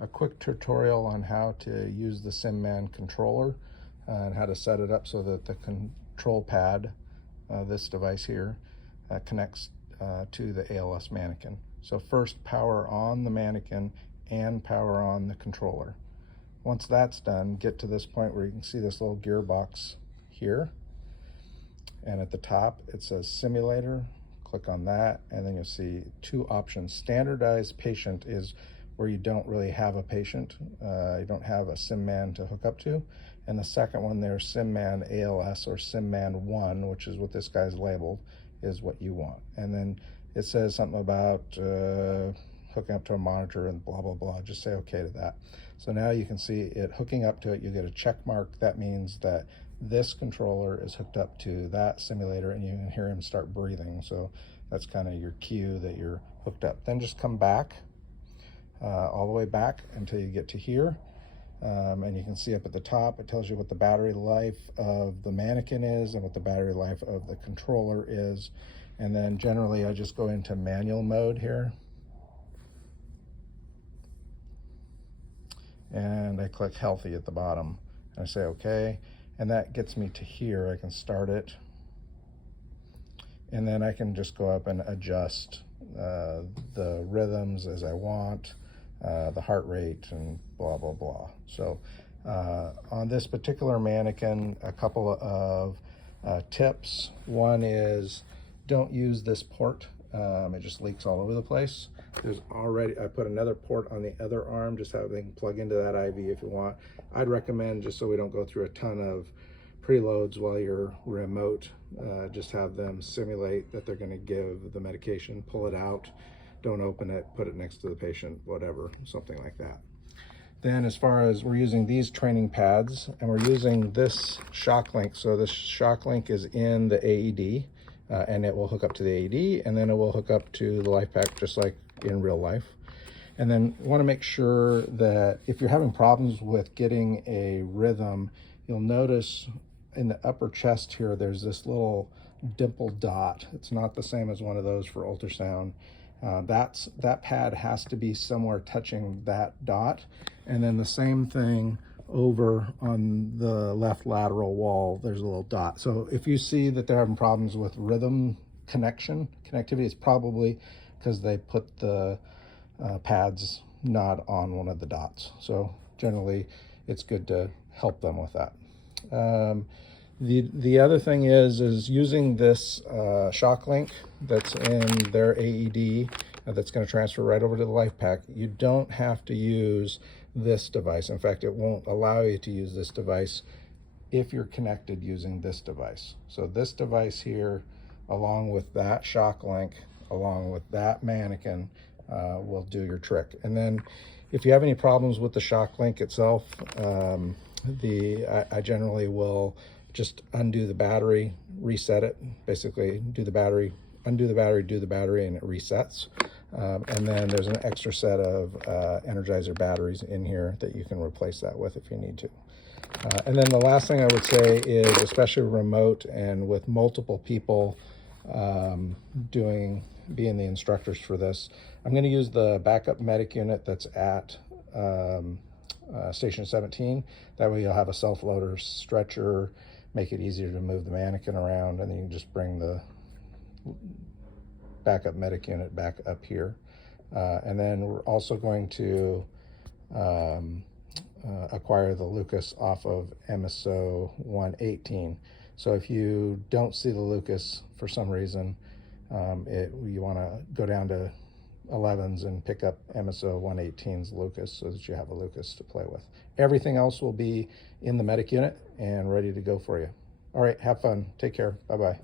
a quick tutorial on how to use the SimMan Controller and how to set it up so that the control pad, this device here, connects to the ALS mannequin. So first, power on the mannequin and power on the controller. Once that's done, get to this point where you can see this little gearbox here, and at the top it says simulator. Click on that, and then you'll see two options. Standardized patient is where you don't really have a patient, you don't have a SimMan to hook up to. And the second one there, SimMan ALS or SimMan 1, which is what this guy's labeled, is what you want. And then it says something about hooking up to a monitor and blah, blah, blah. Just say okay to that. So now you can see it hooking up to it. You get a check mark. That means that this controller is hooked up to that simulator, and you can hear him start breathing. So that's kind of your cue that you're hooked up. Then just come back, all the way back until you get to here. And you can see up at the top, it tells you what the battery life of the mannequin is and what the battery life of the controller is. And then generally I just go into manual mode here. And I click healthy at the bottom. And I say okay. And that gets me to here. I can start it. And then I can just go up and adjust the rhythms as I want, the heart rate, and blah, blah, blah. So on this particular mannequin, a couple of tips. One is don't use this port. It just leaks all over the place. There's already, I put another port on the other arm, just so they can plug into that IV if you want. I'd recommend, just so we don't go through a ton of preloads while you're remote, just have them simulate that they're going to give the medication, pull it out, don't open it, put it next to the patient, whatever, something like that. Then as far as, we're using these training pads, and we're using this shock link. So this shock link is in the AED, and it will hook up to the AED, and then it will hook up to the life pack just like in real life. And then want to make sure that if you're having problems with getting a rhythm, you'll notice in the upper chest here, there's this little dimple dot. It's not the same as one of those for ultrasound. That pad has to be somewhere touching that dot. And then the same thing over on the left lateral wall, there's a little dot. So if you see that they're having problems with rhythm connectivity, it's probably because they put the pads not on one of the dots. So generally it's good to help them with that. The other thing is using this shock link that's in their AED that's going to transfer right over to the life pack. You don't have to use this device. In fact, it won't allow you to use this device if you're connected using this device. So this device here, along with that shock link, along with that mannequin, will do your trick. And then if you have any problems with the shock link itself, I generally will just undo the battery, reset it, basically undo the battery, do the battery, and it resets. And then there's an extra set of Energizer batteries in here that you can replace that with if you need to. And then the last thing I would say is, especially remote and with multiple people being the instructors for this, I'm going to use the backup medic unit that's at Station 17. That way you'll have a self-loader stretcher, make it easier to move the mannequin around, and then you can just bring the backup medic unit back up here. And then we're also going to acquire the Lucas off of MSO 118. So if you don't see the Lucas for some reason, you want to go down to 11s and pick up MSO 118's Lucas so that you have a Lucas to play with. Everything else will be in the medic unit and ready to go for you. All right, have fun. Take care. Bye-bye.